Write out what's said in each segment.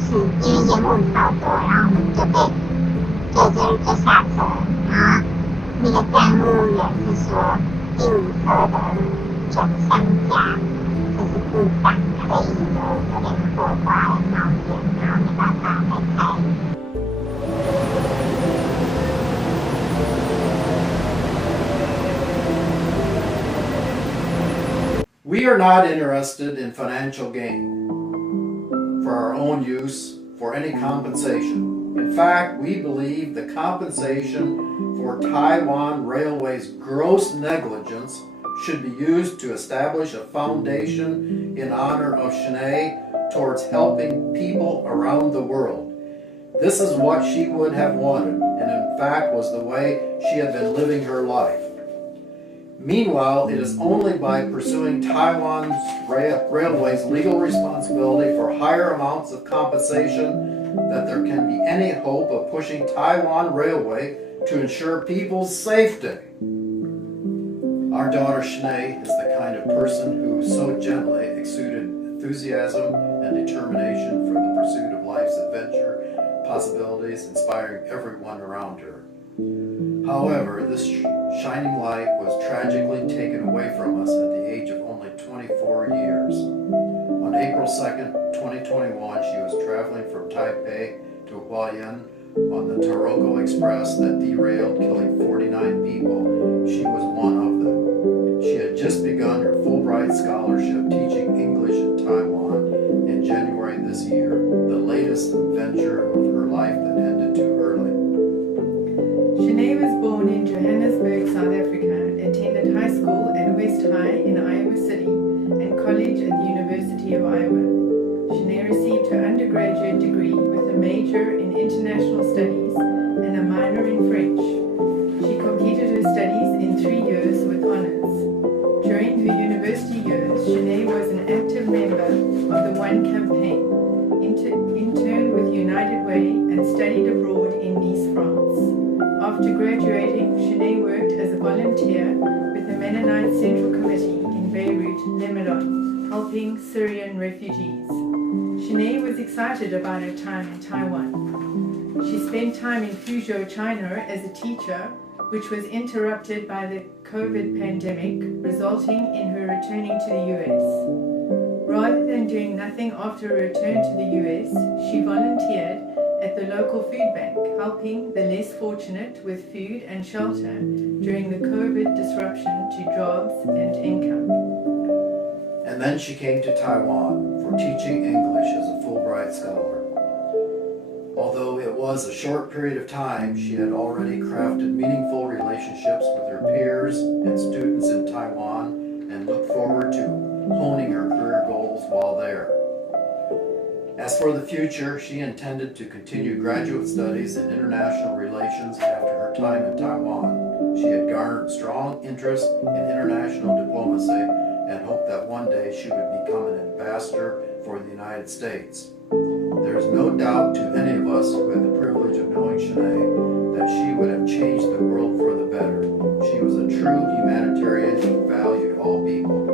是因为烟雾超多，然后我们就就下车，然后那个站务员是说第5车的转向架就是故障，所以有点火花冒烟，然后没办法再开。We are not interested in financial gain for our own use, for any compensation. In fact, we believe the compensation for Taiwan Railway's gross negligence should be used to establish a foundation in honor of Shanae towards helping people around the world. This is what she would have wanted, and in fact was the way she had been living her life. Meanwhile, it is only by pursuing Taiwan's Railway's legal responsibility for higher amounts of compensation that there can be any hope of pushing Taiwan Railway to ensure people's safety. Our daughter Shanae is the kind of person who so gently exuded enthusiasm and determination for the pursuit of life's adventure, possibilities, inspiring everyone around her. However, this shining light was tragically taken away from us at the age of only 24 years. On April 2nd, 2021, she was traveling from Taipei to Hualien on the Taroko Express that derailed, killing 49 people. She was one of them. She had just begun her Fulbright scholarship teaching English in Taiwan in January this year, the latest adventure of her life that ended too early. Shanae was born in Johannesburg, South Africa, attended high school at West High in Iowa City and college at the University of Iowa. Shanae received her undergraduate degree with a major in international studies and a minor in French. She completed her studies in 3 years with honors. During her university years, Shanae was an active member of the One campaign, interned with United Way, and studied abroad in Nice, France. After graduating, Shanae worked as a volunteer with the Mennonite Central Committee in Beirut, Lebanon, helping Syrian refugees. Shanae was excited about her time in Taiwan. She spent time in Fuzhou, China as a teacher, which was interrupted by the COVID pandemic, resulting in her returning to the US. Rather than doing nothing after her return to the US, she volunteered at the local food bank, helping the less fortunate with food and shelter during the COVID disruption to jobs and income. And then she came to Taiwan for teaching English as a Fulbright scholar. Although it was a short period of time, she had already crafted meaningful relationships with her peers and students in Taiwan and looked forward to honing her career goals while there. As for the future, she intended to continue graduate studies in international relations after her time in Taiwan. She had garnered strong interest in international diplomacy and hoped that one day she would become an ambassador for the United States. There is no doubt to any of us who had the privilege of knowing Shanae that she would have changed the world for the better. She was a true humanitarian who valued all people.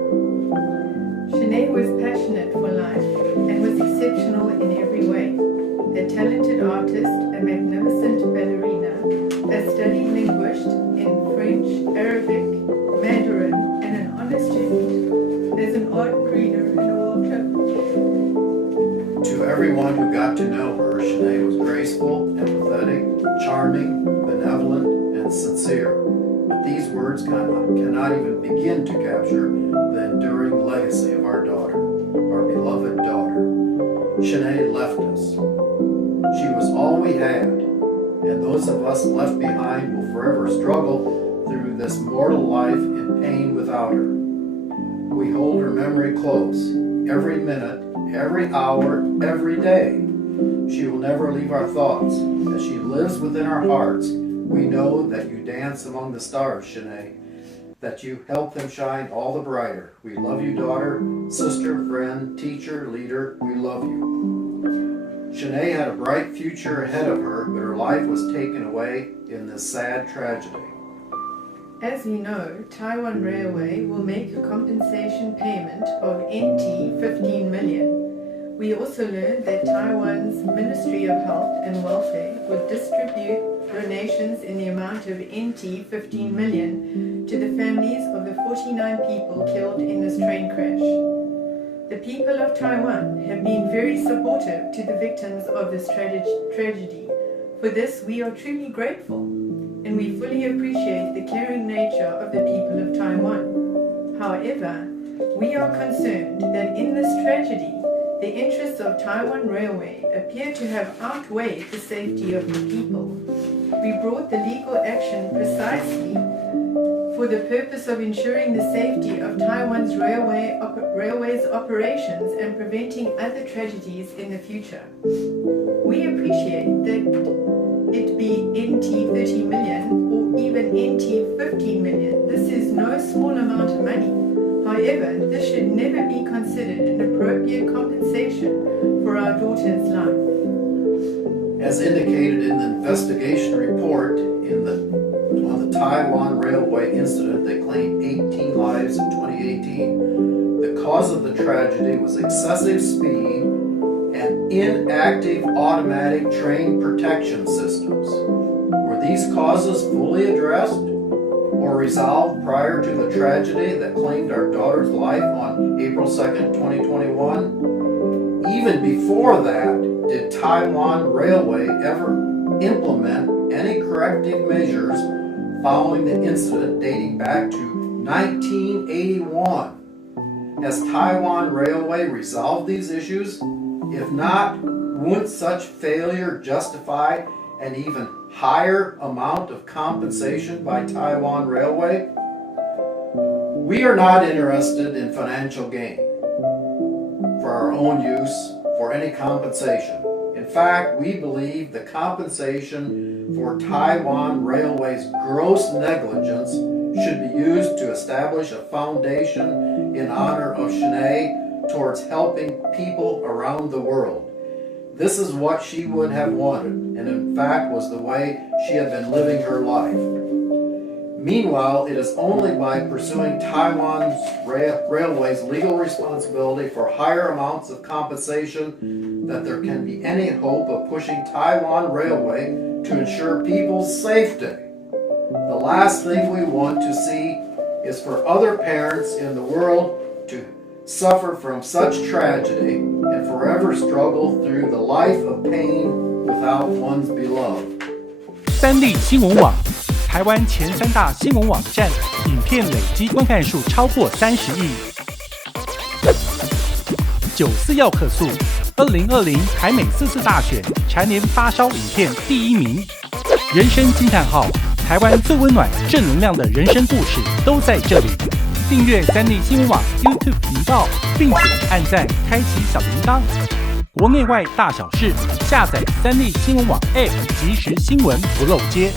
Shanae was passionate for life and was exceptional in every way. A talented artist, a magnificent ballerina, a studied linguist in French, Arabic, Mandarin, and an honest student, as an ardent reader and a world-traveler. To everyone who got to know her, Shanae was graceful, empathetic, charming, benevolent, and sincere. But these words cannot even begin to capture the enduring legacy of our daughter, our beloved daughter. Shanae left us. She was all we had, and those of us left behind will forever struggle through this mortal life in pain without her. We hold her memory close, every minute, every hour, every day. She will never leave our thoughts. As she lives within our hearts, we know that you dance among the stars, Shanae, that you help them shine all the brighter. We love you, daughter, sister, friend, teacher, leader. We love you. Shanae had a bright future ahead of her, but her life was taken away in this sad tragedy. As we know, Taiwan Railway will make a compensation payment of NT 15 million, We also learned that Taiwan's Ministry of Health and Welfare will distribute donations in the amount of NT 15 million to the families of the 49 people killed in this train crash. The people of Taiwan have been very supportive to the victims of this tragedy. For this, we are truly grateful, and we fully appreciate the caring nature of the people of Taiwan. However, we are concerned that in this tragedy, the interests of Taiwan Railway appear to have outweighed the safety of the people. We brought the legal action precisely for the purpose of ensuring the safety of Taiwan's railways operations and preventing other tragedies in the future. We appreciate that it be NT 30 million or even NT 15 million. This is no small amount of money. However, this should never be considered an appropriate compensation for our daughter's life. As indicated in the investigation report on the Taiwan Railway incident that claimed 18 lives in 2018, the cause of the tragedy was excessive speed and inactive automatic train protection systems. Were these causes fully addressed or resolved prior to the tragedy that claimed our daughter's life on April 2nd, 2021? Even before that, did Taiwan Railway ever implement any corrective measures following the incident dating back to 1981? Has Taiwan Railway resolved these issues? If not, wouldn't such failure justify an even higher amount of compensation by Taiwan Railway? We are not interested in financial gain for our own use for any compensation. In fact, we believe the compensation for Taiwan Railway's gross negligence should be used to establish a foundation in honor of Shanae towards helping people around the world. This is what she would have wanted, and in fact was the way she had been living her life. Meanwhile, it is only by pursuing Taiwan's Railway's legal responsibility for higher amounts of compensation that there can be any hope of pushing Taiwan Railway to ensure people's safety. The last thing we want to see is for other parents in the world to suffer from such tragedy and forever struggle through the life of pain without one's beloved. 三立新闻网，台湾前3大新闻网站，影片累积观看数超过30亿。94要客诉，2020台美4次大选蝉联发烧影片第1名。人生惊叹号，台湾最温暖、正能量的人生故事都在这里。订阅三立新闻网 YouTube 频道，并且按赞、开启小铃铛。国内外大小事，下载三立新闻网 App， 即时新闻不漏接。